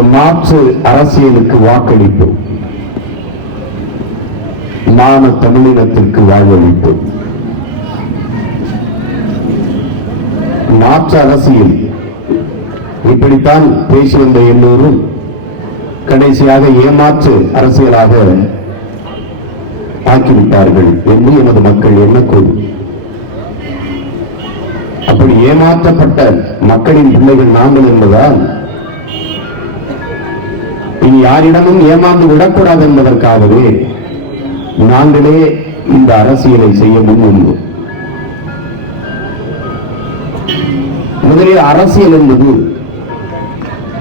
ஒரு மாற்று அரசியலுக்கு வாக்களிப்போம் மான தமிழினத்திற்கு வாழ்வளிப்போம் மாற்று அரசியல். இப்படித்தான் பேசி வந்த எல்லோரும் கடைசியாக ஏமாற்று அரசியலாக ஆக்கிவிட்டார்கள் என்று எனது மக்கள் என்ன கூறும் அப்படி ஏமாற்றப்பட்ட மக்களின் பிள்ளைகள் நாங்கள் என்பதால் இனி யாரிடமும் ஏமாந்து விடக்கூடாது என்பதற்காகவே நாங்களே இந்த அரசியலை செய்ய முன்வந்தோம் முதலில் அரசியல் என்பது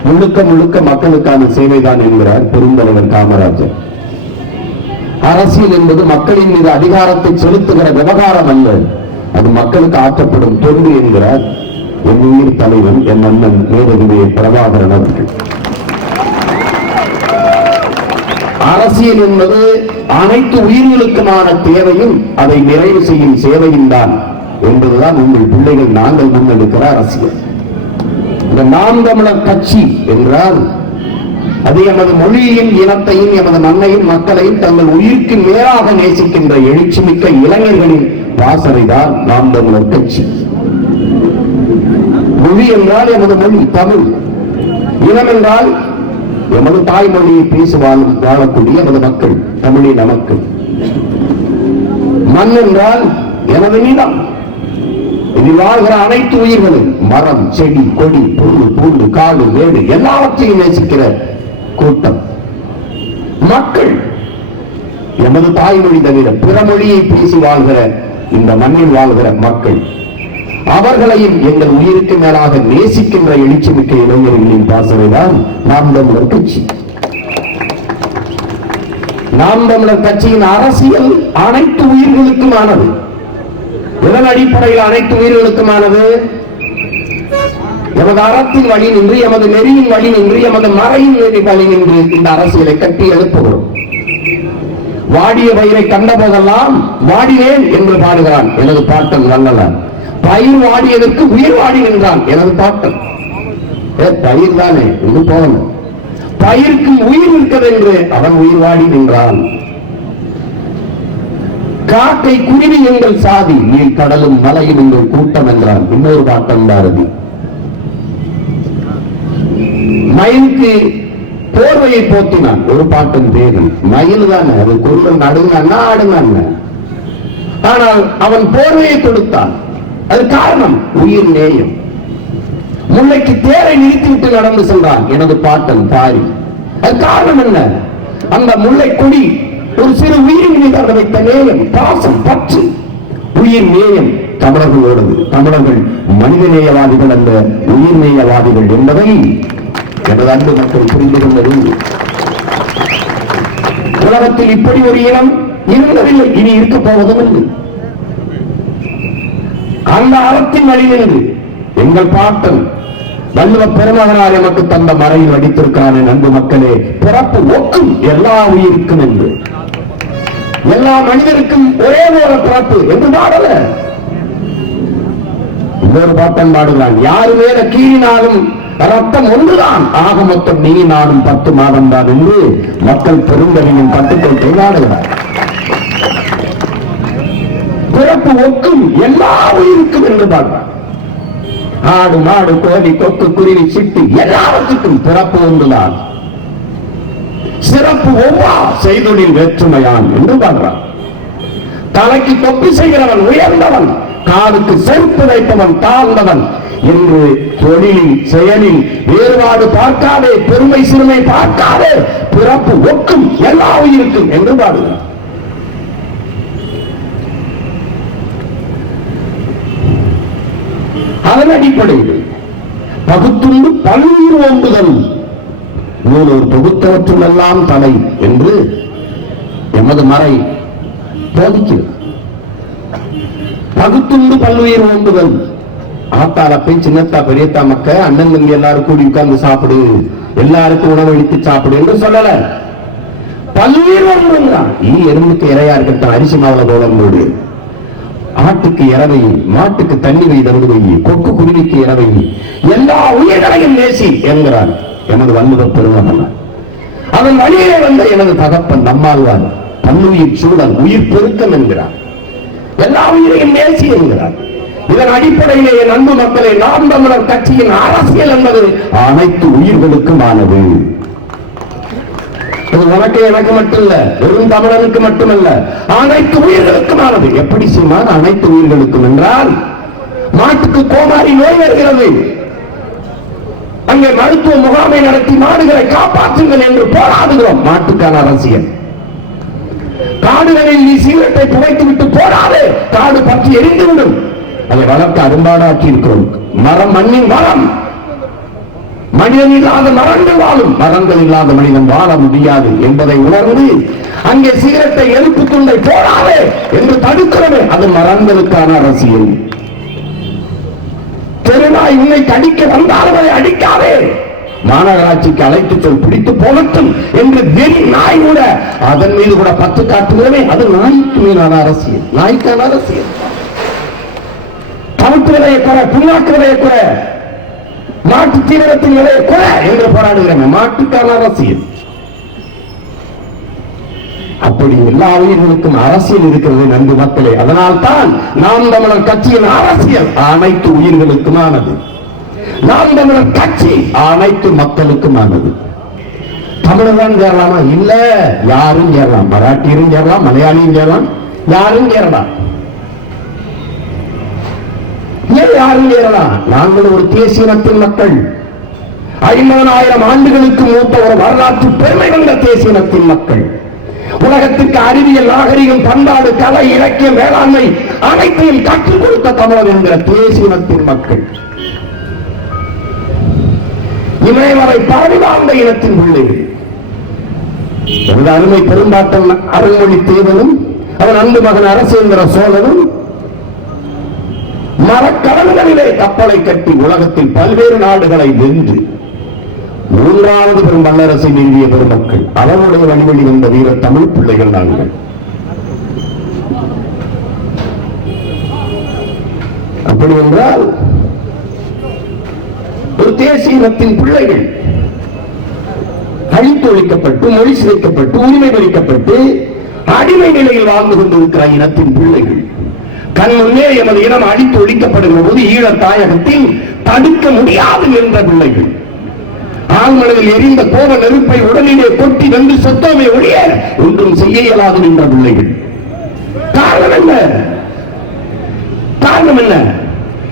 முழுக்க முழுக்க மக்களுக்கான சேவைதான் என்கிறார் பெருந்தலைவர் காமராஜர். அரசியல் என்பது மக்களின் மீது அதிகாரத்தை செலுத்துகிற விவகாரம் அல்ல. அது மக்களுக்கு ஆற்றப்படும் தொண்டு என்கிறார் என் உயிர் தலைவன் என் அண்ணன் மேதகுவே பிரபாகரன் அவர்கள். அரசியல் என்பது அனைத்து உயிர்களுக்குமான தேவையும் அதை நிறைவு செய்யும் சேவையும் தான் என்பதுதான் உங்கள் பிள்ளைகள் நாங்கள் முன்னெடுக்கிற அரசியல். இந்த நாம் தமிழர் கட்சி என்றால் அது எமது மொழியையும் இனத்தையும் எமது மண்ணையும் மக்களையும் தங்கள் உயிருக்கு மேலாக நேசிக்கின்ற எழுச்சிமிக்க இளைஞர்களின் பாசறைதான் நாம் தமிழர் கட்சி. மொழி என்றால் எமது மொழி தமிழ். இனம் என்றால் எமது தாய்மொழியை பேசி வாழும் வாழக்கூடிய எமது மக்கள் தமிழின் மக்கள் மண் என்றால் எனது நிலம். இதில் வாழ்கிற அனைத்து உயிர்களும் மரம் செடி கொடி புல்லு பூண்டு காடு வேடு எல்லாவற்றையும் நேசிக்கிற கூட்டம். மக்கள் எமது தாய்மொழி தவிர பிற மொழியை பேசி வாழ்கிற இந்த மண்ணில் வாழ்கிற மக்கள். அவர்களையும் எங்கள் உயிருக்கு மேலாக நேசிக்கின்ற எழுச்சிமிக்க இளைஞர்களின் பாசறைதான் நாம் தமிழர் கட்சி. நாம் தமிழர் கட்சியின் அரசியல் அனைத்து உயிர்களுக்குமானது. எதன் அடிப்படையில் அனைத்து உயிர்களுக்குமானது. எமது அறத்தின் வழி நின்று எமது நெறியின் வழி நின்று எமது மறையின் வழி நின்று இந்த அரசியலை கட்டி எழுப்புகிறோம். வாடிய பயிரை கண்ட போதெல்லாம் வாடினேன் என்று பாடுகிறான் எனது பாட்டன் வல்லலான் பயிர் வாடியதற்கு உயிர் வாடி நின்றான். எனது தோட்டம் ஏ, பயிர் தானே? என்று போகணும். பயிருக்கு உயிர் இருக்கிறது என்று அவன் உயிர் வாடி நின்றான். காக்கை குருவி எங்கள் சாதி. நீர் கடலும் மலையும் எங்கள் கூட்டம் என்றான். இன்னொரு பாட்டம் பாரதி. மயிலுக்கு போர்வையை போத்தினான். ஒரு பாட்டம் பேரு மயில் தானே? அது குருவன் நடுங்க ஆடுங்க ஆனால் அவன் போர்வையை கொடுத்தான். அது காரணம் உயிர் நேயம். முல்லைக்கு தேரை நிறுத்திவிட்டு நடந்து சென்றான் எனது பாட்டன் பாரி. அது காரணம் என்ன? அந்த முல்லை கொடி ஒரு சிறு உயிரின் மீது அதை வைத்த நேயம் பாசம் பற்று. உயிர் நேயம் தமிழர்களோடது தமிழர்கள் மனித நேயவாதிகள் அல்ல உயிர் நேயவாதிகள் என்பதை எனது அன்பு மக்கள் புரிந்து கொண்டது. உலகத்தில் இப்படி ஒரு இனம் இருந்ததில்லை இனி இருக்க போவதும் இல்லை. அந்த அறத்தின் வழி நின்று எங்கள் பாட்டன் வள்ளுவ பெருமகனார் எமக்கு தந்த மறையில் அடித்திருக்கிறான் நண்பு மக்களே. பிறப்பு ஒக்கும் எல்லா உயிருக்கும் என்று. எல்லா மனிதருக்கும் ஒரே ஒரு பிறப்பு என்று பாடல. இன்னொரு பாட்டன் பாடுகிறான். யாரு மேல கீழினாலும் ரத்தம் ஒன்றுதான். ஆக மொத்தம் நீ நானும் பத்து மாதம் தான் என்று மக்கள் பெருங்கலின் பட்டுக்கொள்கை பாடுகிறார் பிறப்பு ஒக்கும் எல்லா உயிருக்கும் என்று பாடுறார் ஆடு மாடு கோழி கொக்கு குருவி சிட்டு எல்லாவற்றுக்கும் பிறப்பு ஒன்றுதான் சிறப்பு ஒவ்வா செய்தொழில் வேற்றுமையான் என்று பாடுறான் தலைக்கு தொப்பி செய்கிறவன் உயர்ந்தவன் காலுக்கு செருப்பு வைப்பவன் தாழ்ந்தவன் என்று தொழிலில் செயலில் வேறுபாடு பார்க்காதே பெருமை சிறுமை பார்க்காதே பிறப்பு ஒக்கும் எல்லா உயிருக்கும் என்று பாடுகிறான் அதன் அடிப்படையில் பகுத்துண்டு பல்லுயிர் ஓம்புதல். நூலூர் தொகுத்தவற்றுள் எல்லாம் தலை என்று எமது மறை போதிக்கிறது. பகுத்துண்டு பல்லுயிர் ஓம்புதல். ஆத்தாளப்பை சின்னத்தா பெரியத்தா மக்க அண்ணன் தம்பி எல்லாரும் கூடி உட்கார்ந்து சாப்பிடு. எல்லாருக்கும் உணவளித்து சாப்பிடு என்று சொல்லல. பல்லுயிர் ஓம்புங்கிறான் ஈ எறும்புக்கு இரையா இருக்கட்டும் அரிசி மாவுல கோலம் முடியும். ஆட்டுக்கு இரவை மாட்டுக்கு தண்ணி வை கொக்கு குருவிக்கு இரவை எல்லா உயிர்களையும் நேசி என்கிறான் எனது வன்முக பெருமகனார் அதன் வழியிலே வந்த எனது தகப்பன் நம்மாழ்வான் தன்னுயிர் சூழல் உயிர் பெருக்கம் என்கிறார் எல்லா உயிரையும் நேசி என்கிறார் இதன் அடிப்படையிலே என் அன்பு நாம் தமிழர் கட்சியின் அரசியல் என்பது அனைத்து உயிர்களுக்குமானது. அது உனக்கு எனக்கு மட்டுமல்ல. வெறும் தமிழனுக்கு மட்டுமல்ல. அனைத்து உயிர்களுக்குமானது எப்படி செய்வான் அனைத்து உயிர்களுக்கும் என்றால் மாட்டுக்கு கோமாரி நோய் வருகிறது. அங்கே மருத்துவ முகாமை நடத்தி மாடுகளை காப்பாற்றுங்கள் என்று போராடுகிறோம். மாட்டுக்கான அரசியல். காடுகளில் நீ சீரட்டை புகைத்து விட்டு போராது காடு பற்றி எரிந்துவிடும். அதை வளர்க்க அரும்பாடாக்கி இருக்கிறோம் மரம் மண்ணின் மரம் மனிதன் இல்லாத மரங்கள் வாழும். மரங்கள் இல்லாத மனிதன் வாழ முடியாது என்பதை உணர்ந்து அங்கே சிகரெட்டை எழுப்பு துண்டை போடாதே என்று தடுக்கிறவே அது மரங்களுக்கான அரசியல். தெருநாய் உன்னை கடிக்க வந்தாலும் அதை அடிக்காதே. மாநகராட்சிக்கு அழைத்து சொல் பிடித்து போகட்டும் என்று வெறி நாய் கூட அதன் மீது கூட பத்து காட்டுகிறவே அது நாய்க்கு மீதான அரசியல். நாய்க்கான அரசியல். தவிர்த்து குறை புண்ணாக்கு குறை மாட்டு தீவிரத்தின் விலையை குறை என்று போராடுகிறாங்க மாட்டுக்கான அரசியல் அப்படி எல்லா உயிர்களுக்கும் அரசியல் இருக்கிறது நன்கு மக்களே. அதனால் தான் நாம் தமிழர் கட்சியின் அரசியல் அனைத்து உயிர்களுக்குமானது. நாம் தமிழர் கட்சி அனைத்து மக்களுக்குமானது. தமிழர்தான் சேரலாமா இல்ல யாரும் சேரலாம் மராட்டியரும் சேரலாம் மலையாளியும் சேரலாம் யாரும் சேரலாம் ஏன் யாரும் ஏறலாம் நாங்கள் ஒரு தேசிய இனத்தின் மக்கள். ஐம்பதனாயிரம் ஆண்டுகளுக்கு மூத்த ஒரு வரலாற்று பெருமை வந்த தேசிய இனத்தின் மக்கள். உலகத்துக்கு அறிவியல் நாகரிகம் பண்பாடு கலை இலக்கியம் வேளாண்மை அனைத்தையும் கற்றுக் கொடுத்த தமிழர் என்கிற தேசிய இனத்தின் மக்கள். இமயமலை பரவி இனத்தின் பிள்ளைகள் எனது அருமை பெரும்பாட்டன் அருள்மொழி தேவனும் அவன் அன்பு மகன் அரசேந்திர சோழனும் மரக்கடல்களிலே கப்பலை கட்டி உலகத்தில் பல்வேறு நாடுகளை வென்று மூன்றாவது பெரும் வல்லரசை நிறுவிய பெருமக்கள் அவருடைய வழிவழி வந்த வீர தமிழ் பிள்ளைகள் நாங்கள். அப்படி என்றால் ஒரு தேசிய இனத்தின் பிள்ளைகள் அழித்தொழிக்கப்பட்டு மொழி சிதைக்கப்பட்டு உரிமை பறிக்கப்பட்டு அடிமை நிலையில் வாழ்ந்து கொண்டிருக்கிற இனத்தின் பிள்ளைகள். கண் முன்னே எமது இனம் அழித்து ஒழிக்கப்படுகிற போது ஈழ தாயகத்தில் தடுக்க முடியாது என்ற பிள்ளைகள். ஆழ்மனதில் எரிந்த கோப நெருப்பை உடலிலே கொட்டி வென்று செத்தோமே ஒழிய ஒன்றும் செய்ய இயலாது என்ற பிள்ளைகள். காரணம் என்ன? காரணம் என்ன?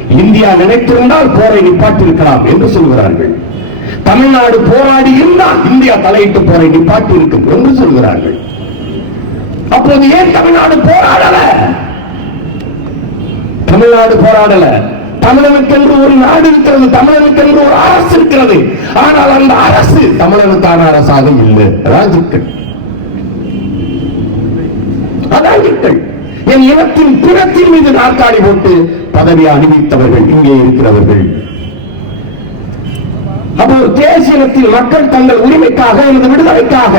இந்தியா நினைத்திருந்தால் போரை நிப்பாட்டிருக்கலாம் என்று சொல்கிறார்கள். தமிழ்நாடு போராடி இருந்தால் இந்தியா தலையிட்டு போரை நிப்பாட்டி இருக்கும் என்று சொல்கிறார்கள். அப்போது ஏன் தமிழ்நாடு போராடல? தமிழ்நாடு போராடல. தமிழனுக்கென்று ஒரு நாடு இருக்கிறது தமிழனுக்கென்று ஒரு அரசு இருக்கிறது. ஆனால் அந்த அரசு தமிழனுக்கான அரசாக இல்லை. ராஜுக்கள். அதாஜுக்கள் என் இனத்தின் பிணத்தின் மீது நாற்காலி போட்டு பதவி அணிவித்தவர்கள் இங்கே இருக்கிறவர்கள். அப்போ தேசியத்தில் மக்கள் தங்கள் உரிமைக்காக எனது விடுதலைக்காக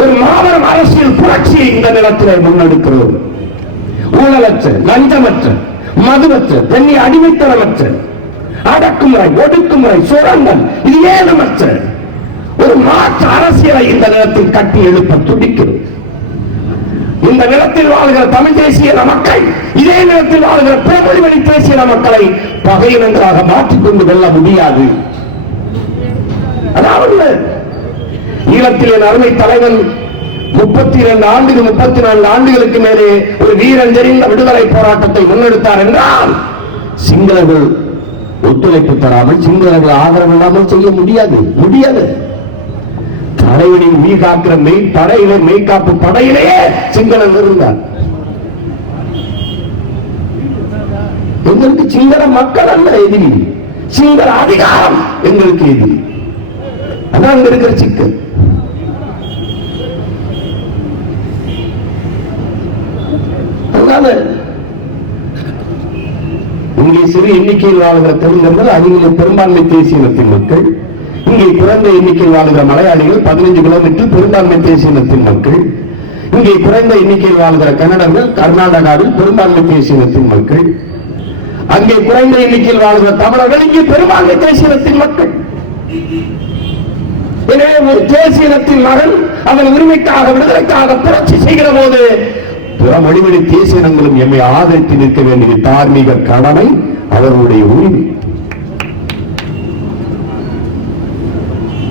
ஒரு மாபெரும் அரசியல் புரட்சியை இந்த நிலத்திலே முன்னெடுக்கிறோம். ஊழலற்ற லஞ்சமற்ற மதுவற்ற பெண்ணி அடிமைத்தனமற்ற அடக்குமுறை ஒடுக்குமுறை சுரண்டல் இது ஏதமற்ற ஒரு மாற்று அரசியலை இந்த நிலத்தில் கட்டி எழுப்ப துடிக்கிறது. இந்த நிலத்தில் வாழ்கிற தமிழ் தேசிய மக்கள் இதே நிலத்தில் வாழ்கிற பிறமொழி வழி தேசிய மக்களை பகையினங்களாக மாற்றிக்கொண்டு வெல்ல முடியாது. அதாவது ஈழத்தில் என் அருமை தலைவன் முப்பத்தி இரண்டு ஆண்டுகள் முப்பத்தி நான்கு ஆண்டுகளுக்கு மேலே ஒரு வீரன் தெரிந்த விடுதலை போராட்டத்தை முன்னெடுத்தார் என்றால் சிங்களர்கள் ஒத்துழைப்பு தராமல் சிங்களர்கள் ஆதரவு இல்லாமல் செய்ய முடியாது. முடியாது. தலைவனின் மீ காக்கிற மெய் படையிலே மெய்காப்பு படையிலேயே சிங்களம் இருந்தார். எங்களுக்கு சிங்கள மக்கள் அல்ல எதிரி. சிங்கள அதிகாரம் எங்களுக்கு எதிரி. அதான் அங்க இருக்கிற சிக்கல் அதனால இங்கே சிறு எண்ணிக்கையில் வாழ்கிற தமிழர்கள் அருகிலே பெரும்பான்மை தேசிய இனத்தின் மக்கள். இங்கே குறைந்த எண்ணிக்கையில் வாழ்கிற மலையாளிகள் பதினைஞ்சு கிலோமீட்டர் பெரும்பான்மை தேசிய இனத்தின் மக்கள். இங்கே குறைந்த எண்ணிக்கையில் வாழ்கிற கன்னடர்கள் கர்நாடகாவில் பெரும்பான்மை தேசிய இனத்தின் மக்கள். அங்கே குறைந்த எண்ணிக்கையில் வாழ்கிற தமிழர்கள் இங்கே பெரும்பான்மை தேசிய இனத்தின் மக்கள். எனவே ஒரு தேசியனத்தின் மகன் அவன் உரிமைக்காக விடுதலைக்காக புரட்சி செய்கிற போது பிற மொழிவழி தேசியனங்களும் எம்மை ஆதரித்து நிற்க வேண்டிய தார்மீக கடமை. அவர்களுடைய உரிமை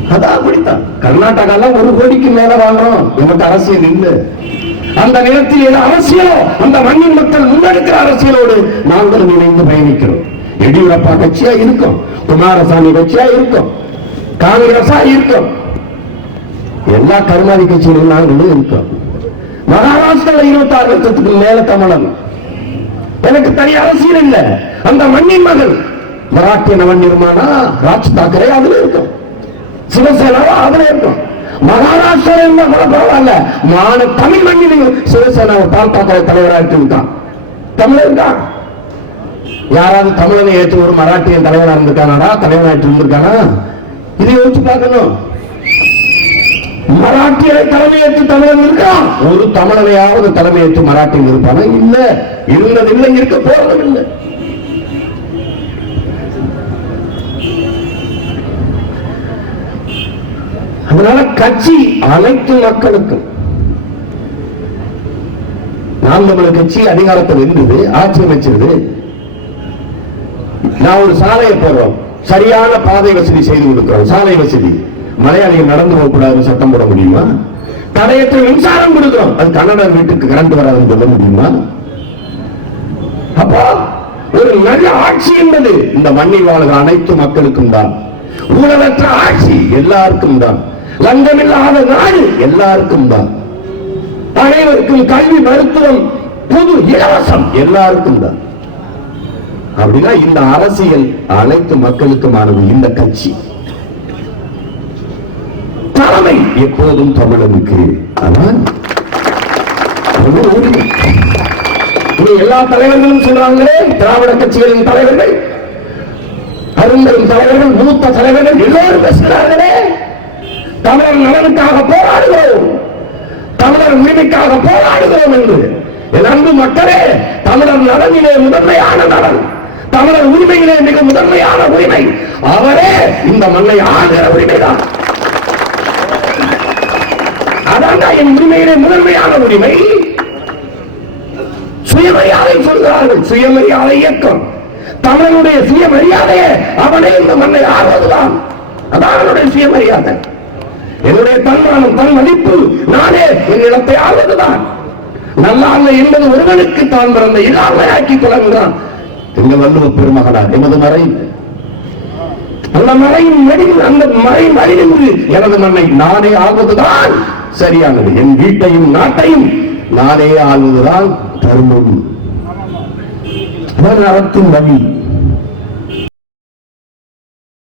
அதான் அப்படித்தான். கர்நாடகால ஒரு கோடிக்கு மேல வாங்குறோம் நமக்கு அரசியல் இல்லை. அந்த நேரத்தில் எது அரசியலோ அந்த மண்ணின் மக்கள் முன்னெடுக்கிற அரசியலோடு நாங்கள் இணைந்து பயணிக்கிறோம். எடியூரப்பா கட்சியா இருக்கும். குமாரசாமி கட்சியா இருக்கும். காங்கிரஸா இருக்கும். எல்லா கருணாதி கட்சிகளும் நாங்களும் இருக்கோம். மகாராஷ்டிரால இருபத்தி ஆறு லட்சத்துக்கு மேல தமிழன் எனக்கு தனி அரசியல் இல்ல. அந்த மண்ணின் மகள். மராட்டிய நவ நிர்மாணா ராஜ் தாக்கரே அதுல இருக்கும். சிவசேனாவா அதுல இருக்கும். மகாராஷ்டிரா இருந்தா கூட பரவாயில்ல. மான தமிழ் மண்ணில் சிவசேனாவை பால் தாக்கரே தலைவராக இருக்கான் தமிழர் தான். யாராவது தமிழனை ஏற்று ஒரு மராட்டியன் தலைவரா இருந்திருக்கானா தலைவராயிட்டு இருந்திருக்கானா? இதை யோசிச்சு பார்க்கணும். மராட்டியரை தலைமையேற்று தமிழன் இருக்கான் ஒரு தமிழனையாவது தலைமையேற்று மராட்டியன் இருப்பானா? இல்ல. இருந்ததில்லை இருக்க போறதும் இல்லை அனைத்து மக்களுக்கும். நாம் தமிழர் கட்சி அதிகாரத்தில் இருந்தது ஆட்சி அமைச்சிருது நான் ஒரு சாலையை போடுறோம். சரியான பாதை வசதி செய்து கொடுக்கிறோம். சாலை வசதி. மலையாளிகள் நடந்து போகக்கூடாதுன்னு சட்டம் போட முடியுமா? தடையற்ற மின்சாரம் கொடுக்கிறோம். அது கன்னட வீட்டுக்கு கரண்ட் வராதுன்னு சொல்ல முடியுமா? அப்போ ஒரு நல்ல ஆட்சி என்பது இந்த மண்ணில் வாழ்கிற அனைத்து மக்களுக்கும் தான். ஊழலற்ற ஆட்சி எல்லாருக்கும் தான். லஞ்சமில்லாத நாடு எல்லாருக்கும் தான். அனைவருக்கும் கல்வி மருத்துவம் பொது இலவசம் எல்லாருக்கும் தான். அப்படின்னா இந்த அரசியல் அனைத்து மக்களுக்குமானது இந்த கட்சி. தலைமை எப்போதும் தமிழனுக்கு ஆனால் எல்லா தலைவர்களும் சொல்றாங்களே திராவிட கட்சிகளின் தலைவர்கள் அருந்தரும் தலைவர்கள் மூத்த தலைவர்கள் எல்லோரும் பேசுகிறார்களே. தமிழர் நலனுக்காக போராடுகிறோம். தமிழர் உரிமைக்காக போராடுகிறோம் என்று. என் அன்பு மக்களே தமிழர் நலனிலே முதன்மையான நலன் தமிழர் உரிமையிலே மிக முதன்மையான உரிமை. அவரே இந்த மண்ணை ஆகிற உரிமைதான். அதான் என் உரிமையிலே முதன்மையான உரிமை. சுயமரியாதை சொல்கிறார்கள் சுயமரியாதை இயக்கம். தமிழனுடைய சுயமரியாதையே அவனே இந்த மண்ணை ஆள்வதுதான். அதான் அவனுடைய சுயமரியாதை. என்னுடைய தன்மானம் தன் மதிப்பு நானே. என் இடத்தை ஆள்வதுதான். நல்லாண்மை என்பது ஒருவனுக்கு தான் பிறந்த இல்லாமையாக்கி தொடங்குகிறான் எங்க வள்ளுவ பெருமகனார் எமது மறை? அந்த மறையின் நடுவில் அந்த மறை அருகில் எனது மண்ணை நானே ஆள்வதுதான். சரியானது. என் வீட்டையும் நாட்டையும் நானே ஆள்வதுதான் தர்மம். அதான் அறத்தின் வழி.